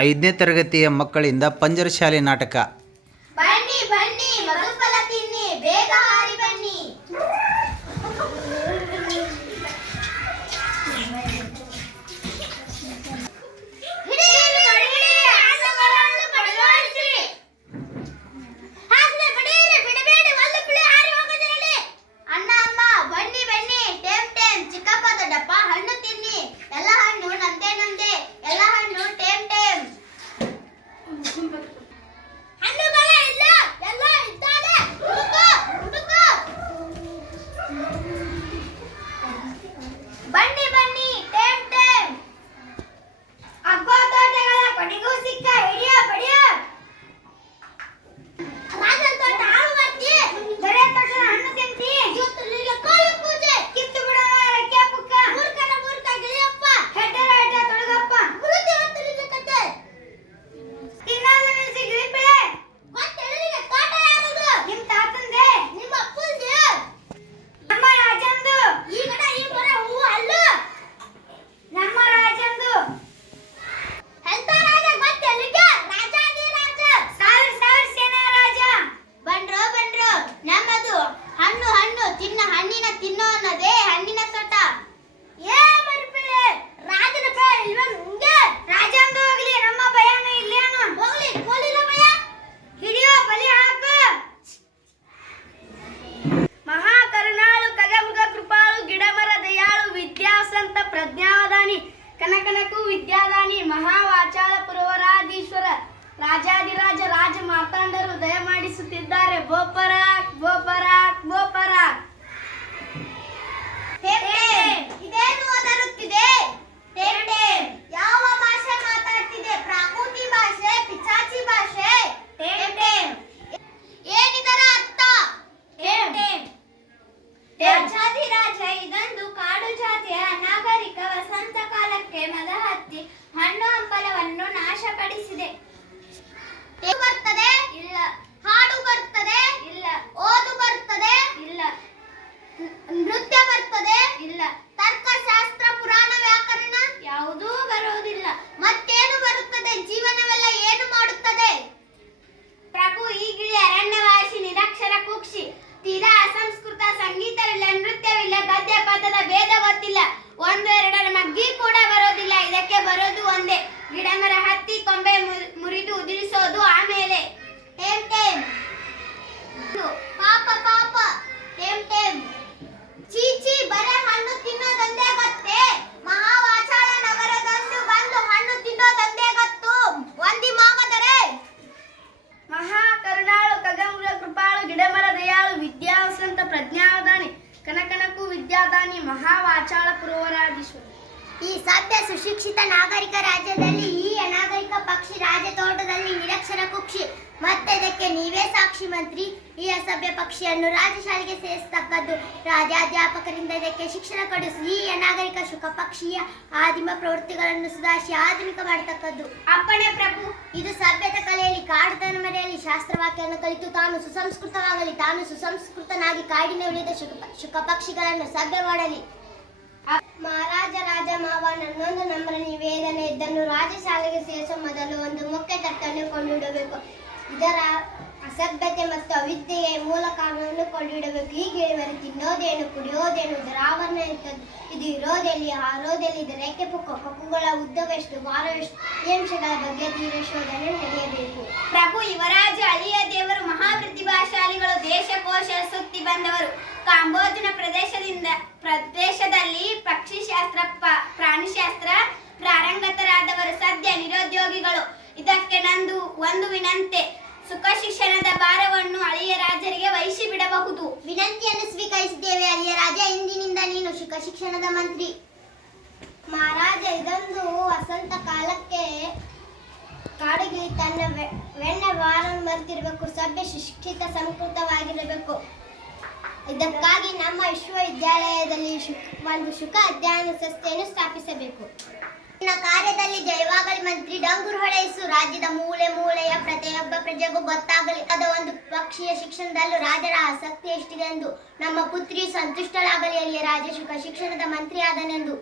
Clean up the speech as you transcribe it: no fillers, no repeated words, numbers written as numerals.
5ನೇ ತರಗತಿಯ ಮಕ್ಕಳಿಂದ ಪಂಜರಶಾಲೆ ನಾಟಕ. ಬನ್ನಿ ಬನ್ನಿ ಮಧುಫಲ ತಿನ್ನಿ, ಬೇಗ ಹಾರಿ ಬನ್ನಿ. ಅಣ್ಣ ಅಮ್ಮ ಬನ್ನಿ ಬನ್ನಿ, ಟೇಮ್ ಟೇಮ್ ಚಿಕ್ಕಪ್ಪ ದೊಡ್ಡಪ್ಪ ಹಣ್ಣು ತಿನ್ನಿ. ಎಲ್ಲ ಹಣ್ಣು ನಮ್ದೇ ನಮ್ದೇ, ಎಲ್ಲ ಹಣ್ಣು ಟೇಮ್ ಟೇಮ್. ಹಣ್ಣುಗಳ ಇಲ್ಲ, ಎಲ್ಲ ಇದ್ದಾವೆ, ಹುಡುಕು ಹುಡುಕು. ಬನ್ನಿ ಬನ್ನಿ ಟೇಮ್ ಟೇಮ್. ಅಗ್ಗೋ ತೋಟಗಳ ಕೊನೆಗೂ ಸಿಕ್ಕ, ಹಿಡಿಯೋ ಬಡಿಯೋ. ರಾಜನ್ ತೋಟ ಹಾಳು ಮಾಡ್ತಿ, ದೊರೆ ತೋಟದ ಹಣ್ಣು ತಿಂತಿ. ಇವತ್ತಲ್ಲಿಗೆ ಕೋಳಿ ಪೂಜೆ, ಕಿತ್ತು ಬಿಡೋಣ ರೆಕ್ಕೆ ಪುಕ್ಕ. ಮೂರ್ಖನ ಮೂರ್ಖ ಗೆಳೆಯಪ್ಪ, ಹೆಡ್ಡರ ಹೆಡ್ಡ ತೊಳಗಪ್ಪ. ಗುರುತಿ ಇವತ್ತಲ್ಲಿಗೆ ಕತೆ ತಿನ್ನೋದು ನಿಲ್ಸಿ ಗಿಳಿಪಿಳೆ. ಗೊತ್ತೆಲ್ಲಿಗೆ ತೋಟ ಯಾರದು? ನಿಮ್ ತಾತಂದೆ, ನಿಮ್ಮ ಅಪ್ಪಂದೆ, ನಮ್ಮ ರಾಜಂದು. ಈ ಕಡೆ ಈ ಬರ ಹೂವು ಅಲ್ಲು, ನಮ್ಮ ರಾಜಂದು. ಎಂತ ರಾಜ ಗೊತ್ತೆಲ್ಲಿಗೆ? ರಾಜಾದಿ ರಾಜ, ಸಾವಿರ ಸಾವಿರ ಸೇನಾ ರಾಜ. ಬಂಡ್ರೋ ಬಂಡ್ರೋ, ನಮ್ಮದು ಹಣ್ಣು ಹಣ್ಣು ತಿನ್ನ, ಹಣ್ಣಿನ ತಿನ್ನೋ ಅನ್ನೋದೇ ಹಣ್ಣಿನ ತೋಟ. ಏ ಮರಿಪಿಳೆ, ರಾಜನ ಭಯ ಇಲ್ವ ನಿಂಗೆ? ರಾಜಂದು ಹೋಗ್ಲಿ, ನಮ್ಮ ಭಯನೂ ಇಲ್ಲೇನು? ಹೋಗ್ಲಿ ಕೋಲಿನ ಭಯ, ಹಿಡಿಯೋ ಬಲಿ ಹಾಕು. ಮಹಾಕರುಣಾಳು ಖಗಮೃಗ ಕೃಪಾಳು ಗಿಡಮರ ದಯಾಳು ವಿದ್ಯಾಸಂತ ಪ್ರಜ್ಞಾವಧಾನಿ ಕನಕನಕು ವಿದ್ಯಾದಾನಿ ಮಹಾವಾಚಾಳ ಪುರವರಾಧೀಶ್ವರ ರಾಜಾದಿರಾಜ ರಾಜ ಮಾರ್ತಾಂಡರು ದಯಮಾಡಿಸುತ್ತಿದ್ದಾರೆ. ಬೋಪರಾಕ್ ಬೋಪರಾಕ್ ಬೋಪರಾಕ್. ಇದೇನು ಓದರುತ್ತಿದೆ? Time time. ಯಾವ ಭಾಷೆ ಮಾತಾಡ್ತಿದೆ? ಪ್ರಾಕೃತಿ ಭಾಷೆ, ಪಿಚಾಚಿ ಭಾಷೆ? Time time. ಏನಿದರ ಅರ್ಥ? Time time. ರಾಜಾಧಿರಾಜ ಇದೊಂದು ಕಾಡು ಜಾತಿಯ ಅನಾಗರಿಕ ವಸಂತ ಕಾಲಕ್ಕೆ ಮದ ಹತ್ತಿ ಹಣ್ಣು ಹಂಪಲವನ್ನು ನಾಶಪಡಿಸಿದೆ. ಬರ್ತದೆ ಇಲ್ಲ, ಹಾಡು ಬರ್ತದೆ ಇಲ್ಲ, ಓದು ಬರ್ತದೆ ಇಲ್ಲ, ನೃತ್ಯ ಬರ್ತದೆ ಇಲ್ಲ, ತರ್ಕಶಾಸ್ತ್ರ ಪುರಾಣ ವ್ಯಾಕರಣ ಯಾವುದೂ ಬರುವುದಿಲ್ಲ. ಮತ್ತೇನು ಬರುತ್ತದೆ? ಜೀವನವೆಲ್ಲ ಏನು ಮಾಡುತ್ತದೆ? ಪ್ರಭು ಈ ಗಿಳಿ ಅರಣ್ಯವಾಸಿ, ನಿರಕ್ಷರ ಕುಕ್ಷಿ, ತೀರಾ ಅಸಂಸ್ಕೃತ, ಸಂಗೀತವಿಲ್ಲ, ನೃತ್ಯವಿಲ್ಲ, ಗದ್ಯ ಪದದ ಭೇದ ಗೊತ್ತಿಲ್ಲ, ಒಂದು ಎರಡರ ಮಗ್ಗಿ ಕೂಡ ಬರೋದಿಲ್ಲ. ಇದಕ್ಕೆ ಬರೋದು ಒಂದೇ, ಗಿಡ ಮರ ಹತ್ತಿ ಕೊಂಬೆ ಮುರಿದು ಉದುರಿಸೋದು. ಆಮೇಲೆ ಟೇಮ್ ಟೇಮ್. ಪಾಪ ಪಾಪ ಟೇಮ್ ಟೇಮ್. ಚೀಚಿ, ಬರೇ ಹಣ್ಣು ತಿನ್ನೋದೊಂದೇ ಗೊತ್ತೇ? ಮಹಾವಾಚಾಳ ನಗರದಂದು ಬಂದು ಹಣ್ಣು ತಿನ್ನೋದೊಂದೇ ಗೊತ್ತು. ಒಂದಿ ಮಾಗದರೆ. ಮಹಾಕರುಣಾಳು ಖಗಮೃಗ ಕೃಪಾಳು ಗಿಡಮರ ದಯಾಳು ವಿದ್ಯಾವಸಂತ ಪ್ರಜ್ಞಾವಧಾನಿ ಕನಕನಕು ವಿದ್ಯಾದಾನಿ ಮಹಾವಾಚಾಳ ಪುರವರಾಧೀಶ್ವರ. ಈ ಸಭ್ಯ ಸುಶಿಕ್ಷಿತ ನಾಗರಿಕ ರಾಜ್ಯದಲ್ಲಿ ಈ ಅನಾಗರಿಕ ಪಕ್ಷಿ ರಾಜ ತೋಟದಲ್ಲಿ ನಿರಕ್ಷರ ಕುಕ್ಷಿ. ಮತ್ತೆ ಇದಕ್ಕೆ ನೀವೇ ಸಾಕ್ಷಿ ಮಂತ್ರಿ. ಈ ಅಸಭ್ಯ ಪಕ್ಷಿಯನ್ನು ರಾಜಶಾಲೆಗೆ ಸೇರಿಸತಕ್ಕದ್ದು. ರಾಜಾಧ್ಯಾಪಕರಿಂದ ಇದಕ್ಕೆ ಶಿಕ್ಷಣ ಕೊಡಿಸಿ ಈ ಅನಾಗರಿಕ ಶುಕ ಪಕ್ಷಿಯ ಆದಿಮ ಪ್ರವೃತ್ತಿಗಳನ್ನು ಸುಧಾರಿಸಿ ಆಧುನಿಕ ಮಾಡತಕ್ಕದ್ದು. ಅಪ್ಪಣೆ ಪ್ರಭು. ಇದು ಸಭ್ಯತೆ ಕಲೆಯಲ್ಲಿ ಕಾಡುತನ ಮರೆಯಲ್ಲಿ ಶಾಸ್ತ್ರವಾಕ್ಯವನ್ನು ಕಲಿತು ತಾನು ಸುಸಂಸ್ಕೃತವಾಗಲಿ, ತಾನು ಸುಸಂಸ್ಕೃತನಾಗಿ ಕಾಡಿನ ಉಳಿದ ಶುಕ ಪಕ್ಷಿಗಳನ್ನು ಸಭ್ಯ ಮಾಡಲಿ. ಮಹಾರಾಜ ರಾಜ ಮಾವ, ನನ್ನೊಂದು ನಮ್ರ ನಿವೇದನೆ. ಇದನ್ನು ರಾಜಶಾಲೆಗೆ ಸೇರಿಸುವ ಮೊದಲು ಒಂದು ಮುಖ್ಯ ತಟ್ಟನ್ನು ಕೊಂಡಿಡಬೇಕು. ಇದರ ಅಸಭ್ಯತೆ ಮತ್ತು ಅವಿದ್ಯೆಯ ಮೂಲ ಕಾರಣವನ್ನು ಕೊಂಡಿಡಬೇಕು. ಹೀಗೆ ಹೇಳಿದರೆ ತಿನ್ನೋದೇನು, ಕುಡಿಯೋದೇನು, ಇದರ ಆವರಣ ಎಂಥದ್ದು, ಇದು ಇರೋದೆಲ್ಲಿ, ಹಾರೋದೆಲ್ಲಿ, ಇದರ ರೆಕ್ಕೆ ಪುಕ್ಕ, ಕೊಕ್ಕುಗಳ ಉದ್ದವೆಷ್ಟು, ಭಾರವೆಷ್ಟು, ಈ ಅಂಶಗಳ ಬಗ್ಗೆ ತೀರ ಶೋಧನೆ ನಡೆಯಬೇಕು. ಪ್ರಭು ಯುವರಾಜ ಅಳಿಯ ದೇವರು ಮಹಾಪ್ರತಿಭಾಶಾಲಿಗಳು, ದೇಶಕೋಶ ಸುತ್ತಿ ಬಂದವರು. ಕಾಂಬೋಜಿನ ಪ್ರದೇಶದಲ್ಲಿ ಪಕ್ಷಿಶಾಸ್ತ್ರ, ಪ್ರಾಣಿಶಾಸ್ತ್ರ ಪ್ರಾರಂಗತರಾದವರು, ಸದ್ಯ ನಿರುದ್ಯೋಗಿಗಳು. ಇದಕ್ಕೆ ನಂದು ಒಂದು ವಿನಂತಿ, ಸುಖ ಶಿಕ್ಷಣದ ಭಾರವನ್ನು ಅಳಿಯ ರಾಜರಿಗೆ ವಹಿಸಿ ಬಿಡಬಹುದು. ವಿನಂತಿಯನ್ನು ಸ್ವೀಕರಿಸಿದ್ದೇವೆ ಅಳಿಯ ರಾಜ. ಇಂದಿನಿಂದ ನೀನು ಸುಖ ಶಿಕ್ಷಣದ ಮಂತ್ರಿ. ಮಹಾರಾಜ, ಇದೊಂದು ವಸಂತ ಕಾಲಕ್ಕೆ ಕಾಡುಗಿಳಿ ತನ್ನ ವೆಣ್ಣ ಭಾರವನ್ನು ಮರೆತಿರಬೇಕು. ಸಭ್ಯ ಶಿಕ್ಷಿತ ಸಂಸ್ಕೃತವಾಗಿರಬೇಕು. ಇದಕ್ಕಾಗಿ ನಮ್ಮ ವಿಶ್ವವಿದ್ಯಾಲಯದಲ್ಲಿ ಒಂದು ಶುಕ ಅಧ್ಯಯನ ಸಂಸ್ಥೆಯನ್ನು ಸ್ಥಾಪಿಸಬೇಕು. ಕಾರ್ಯದಲ್ಲಿ ಜಯವಾಗಲಿ ಮಂತ್ರಿ. ಡಂಗುರು ಹೊಡೆಯಿಸು. ರಾಜ್ಯದ ಮೂಲೆ ಮೂಲೆಯ ಪ್ರತಿಯೊಬ್ಬ ಪ್ರಜೆಗೂ ಗೊತ್ತಾಗಲಿ ಅದ ಒಂದು ಪಕ್ಷಿಯ ಶಿಕ್ಷಣದಲ್ಲೂ ರಾಜರ ಆಸಕ್ತಿ ಎಷ್ಟಿದೆ ಎಂದು. ನಮ್ಮ ಪುತ್ರಿ ಸಂತುಷ್ಟಳಾಗಲಿ ಅಲ್ಲಿಯ ರಾಜ ಶುಕ ಶಿಕ್ಷಣದ ಮಂತ್ರಿ ಆದನೆಂದು.